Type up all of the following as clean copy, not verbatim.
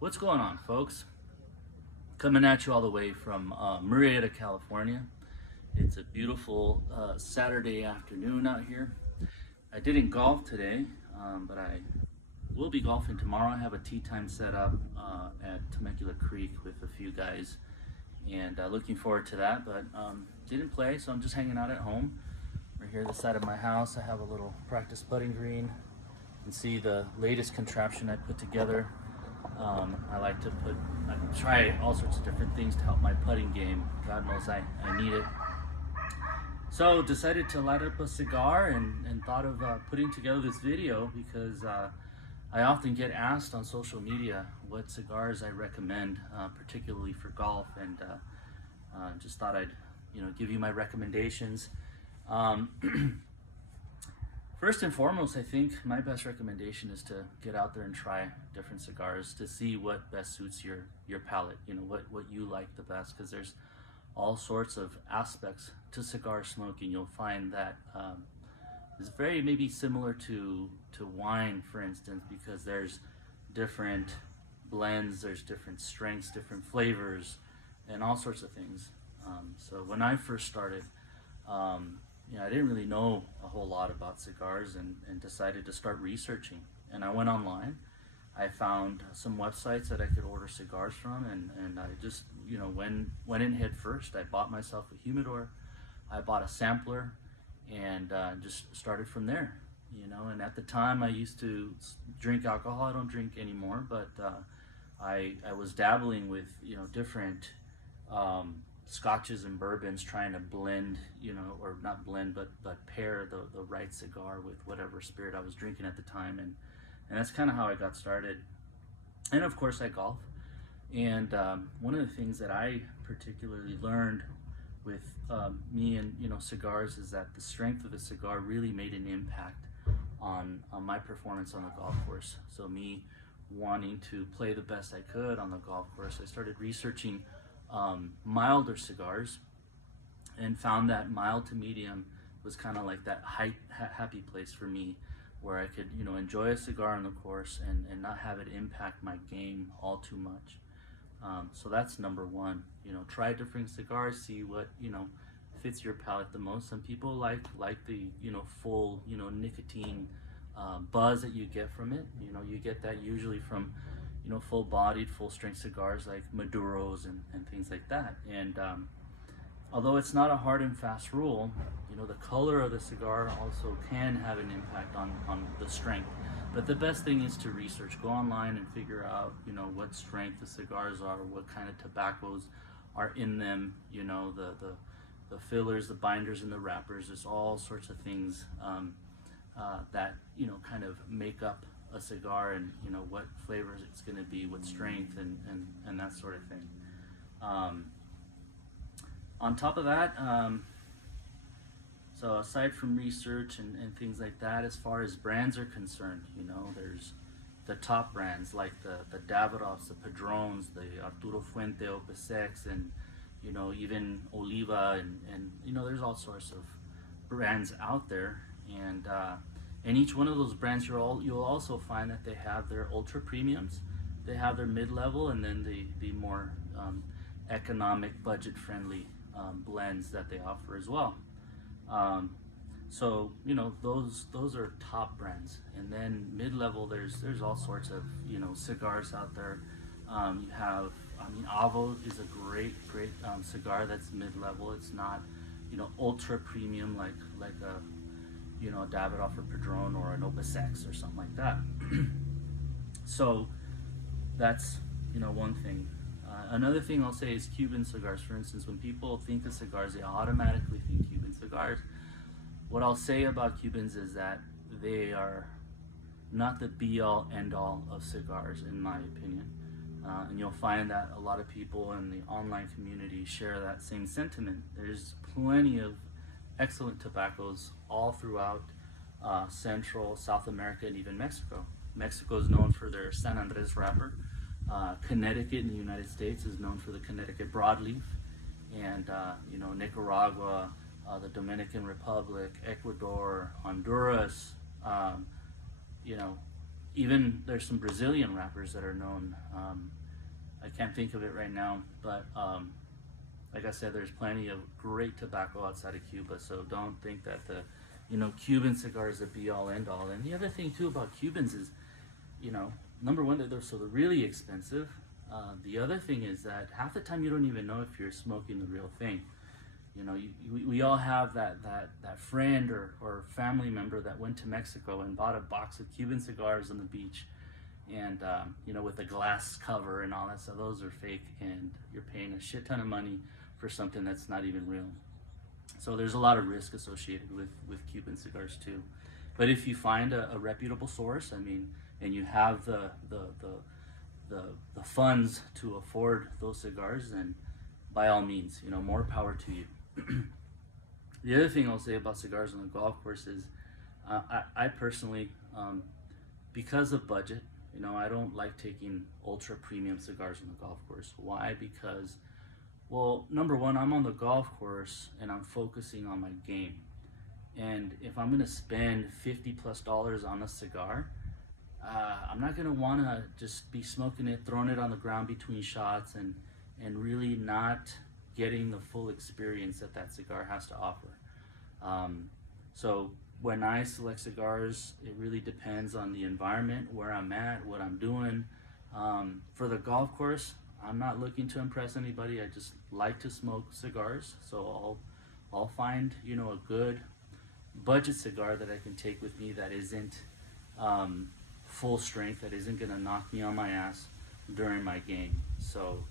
What's going on, folks? Coming at you all the way from Murrieta, California. It's a beautiful Saturday afternoon out here. I didn't golf today, but I will be golfing tomorrow. I have a tee time set up at Temecula Creek with a few guys, and looking forward to that. But didn't play, so I'm just hanging out at home. Right here, this side of my house, I have a little practice putting green. You can see the latest contraption I put together. I try all sorts of different things to help my putting game. God knows I need it. So decided to light up a cigar and thought of putting together this video because I often get asked on social media what cigars I recommend, particularly for golf, and just thought I'd give you my recommendations. First and foremost, I think my best recommendation is to get out there and try different cigars to see what best suits your palate, what you like the best, because there's all sorts of aspects to cigar smoking. You'll find that it's very maybe similar to wine, for instance, because there's different blends, there's different strengths, different flavors, and all sorts of things. So when I first started, I didn't really know a whole lot about cigars and decided to start researching. And I went online. I found some websites that I could order cigars from, and I just, went in head first. I bought myself a humidor. I bought a sampler and just started from there, And at the time I used to drink alcohol. I don't drink anymore, but I was dabbling with, different scotches and bourbons, trying to blend, or not blend, but pair the right cigar with whatever spirit I was drinking at the time, and that's kind of how I got started. And of course, I golf, and one of the things that I particularly learned with me and cigars is that the strength of the cigar really made an impact on my performance on the golf course. So me wanting to play the best I could on the golf course, I started researching milder cigars and found that mild to medium was kind of like that happy place for me, where I could enjoy a cigar on the course and not have it impact my game all too much. So that's number one. Try different cigars, see what fits your palate the most. Some people like the full nicotine buzz that you get from it. You get that usually from full-bodied, full-strength cigars like Maduros and things like that. And although it's not a hard and fast rule, the color of the cigar also can have an impact on the strength. But the best thing is to research. Go online and figure out, what strength the cigars are, what kind of tobaccos are in them, the fillers, the binders, and the wrappers. There's all sorts of things that, kind of make up a cigar, and what flavors it's going to be, what strength, and that sort of thing. On top of that, so aside from research and things like that, as far as brands are concerned, there's the top brands like the Davidoffs, the Padrones, the Arturo Fuente Opus X, and even Oliva, and there's all sorts of brands out there, and each one of those brands, you'll also find that they have their ultra premiums, they have their mid-level, and then the more economic, budget-friendly blends that they offer as well. So those are top brands, and then mid-level, there's all sorts of cigars out there. You have, Avo is a great cigar that's mid-level. It's not ultra premium like a a Davidoff or Padron or an Opus X or something like that. So that's one thing. Another thing I'll say is Cuban cigars. For instance, when people think of cigars, they automatically think Cuban cigars. What I'll say about Cubans is that they are not the be-all, end-all of cigars, in my opinion. And you'll find that a lot of people in the online community share that same sentiment. There's plenty of excellent tobaccos all throughout Central, South America, and even Mexico. Mexico is known for their San Andres wrapper. Connecticut in the United States is known for the Connecticut broadleaf, and Nicaragua, the Dominican Republic, Ecuador, Honduras, even there's some Brazilian wrappers that are known. I can't think of it right now, but like I said, there's plenty of great tobacco outside of Cuba. So don't think that the Cuban cigar is the be all end all. And the other thing too about Cubans is, number one, they're really expensive. The other thing is that half the time you don't even know if you're smoking the real thing. We all have that friend or family member that went to Mexico and bought a box of Cuban cigars on the beach, and with a glass cover and all that stuff. Those are fake, and you're paying a shit ton of money for something that's not even real. So there's a lot of risk associated with Cuban cigars too. But if you find a reputable source, and you have the funds to afford those cigars, then by all means, more power to you. The other thing I'll say about cigars on the golf course is, I personally, because of budget, I don't like taking ultra premium cigars on the golf course. Why? Because, well, number one, I'm on the golf course and I'm focusing on my game. And if I'm gonna spend $50+ on a cigar, I'm not gonna wanna just be smoking it, throwing it on the ground between shots, and really not getting the full experience that cigar has to offer. So when I select cigars, it really depends on the environment, where I'm at, what I'm doing. For the golf course, I'm not looking to impress anybody. I just like to smoke cigars. So I'll find a good budget cigar that I can take with me that isn't full strength, that isn't gonna knock me on my ass during my game. So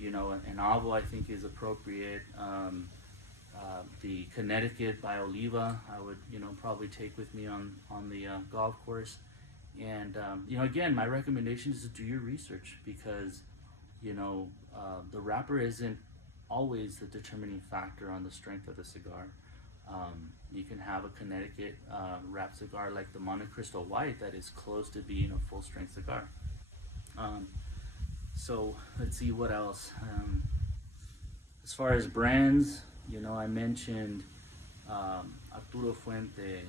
an Avo I think is appropriate. The Connecticut by Oliva I would probably take with me on the golf course. And again, my recommendation is to do your research, because the wrapper isn't always the determining factor on the strength of the cigar. You can have a Connecticut wrap cigar like the Monte Cristo White that is close to being a full strength cigar. So let's see what else. As far as brands, I mentioned Arturo Fuente,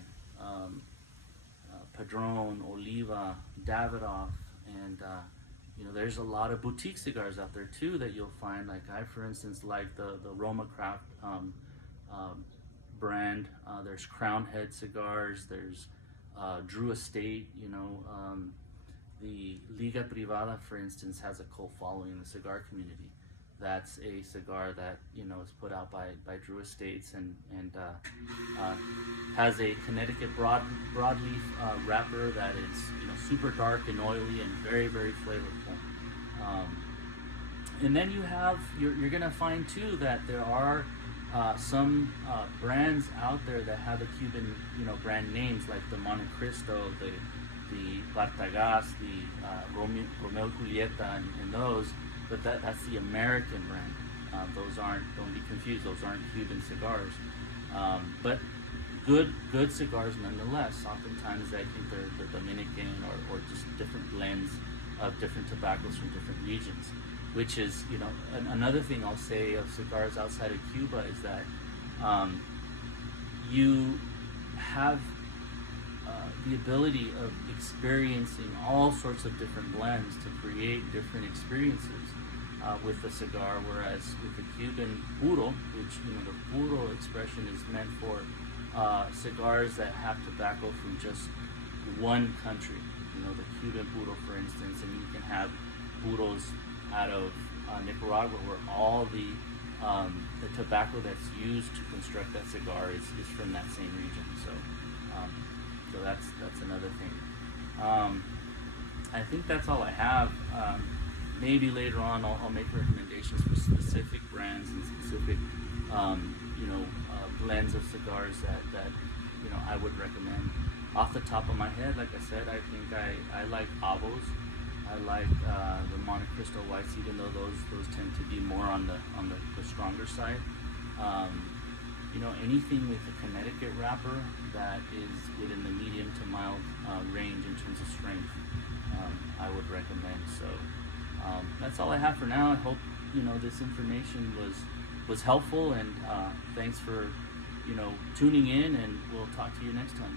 Padron, Oliva, Davidoff, and there's a lot of boutique cigars out there too that you'll find. Like I, for instance, like the Roma Craft brand. There's Crown Head cigars. There's Drew Estate. The Liga Privada, for instance, has a cult following in the cigar community. That's a cigar that is put out by Drew Estates, and has a Connecticut broadleaf wrapper that is super dark and oily and very, very flavorful. And then you're gonna find too that there are some brands out there that have the Cuban brand names, like the Monte Cristo, the Bartagas, the Romeo Julieta, and those. But that's the American brand. Don't be confused, those aren't Cuban cigars. But good cigars nonetheless. Oftentimes I think they're Dominican or just different blends of different tobaccos from different regions. Which is, another thing I'll say of cigars outside of Cuba is that you have the ability of experiencing all sorts of different blends to create different experiences with the cigar, whereas with the Cuban puro, which the puro expression is meant for cigars that have tobacco from just one country, the Cuban puro, for instance, and you can have puros out of Nicaragua, where all the tobacco that's used to construct that cigar is from that same region. So that's another thing. I think that's all I have. Maybe later on I'll make recommendations for specific brands and specific blends of cigars that I would recommend. Off the top of my head, like I said, I think I like Avos. I like the Monte Cristo Whites, even though those tend to be more on the stronger side. Anything with a Connecticut wrapper that is within the medium to mild range in terms of strength, I would recommend. So that's all I have for now. I hope this information was helpful, and thanks for tuning in, and we'll talk to you next time.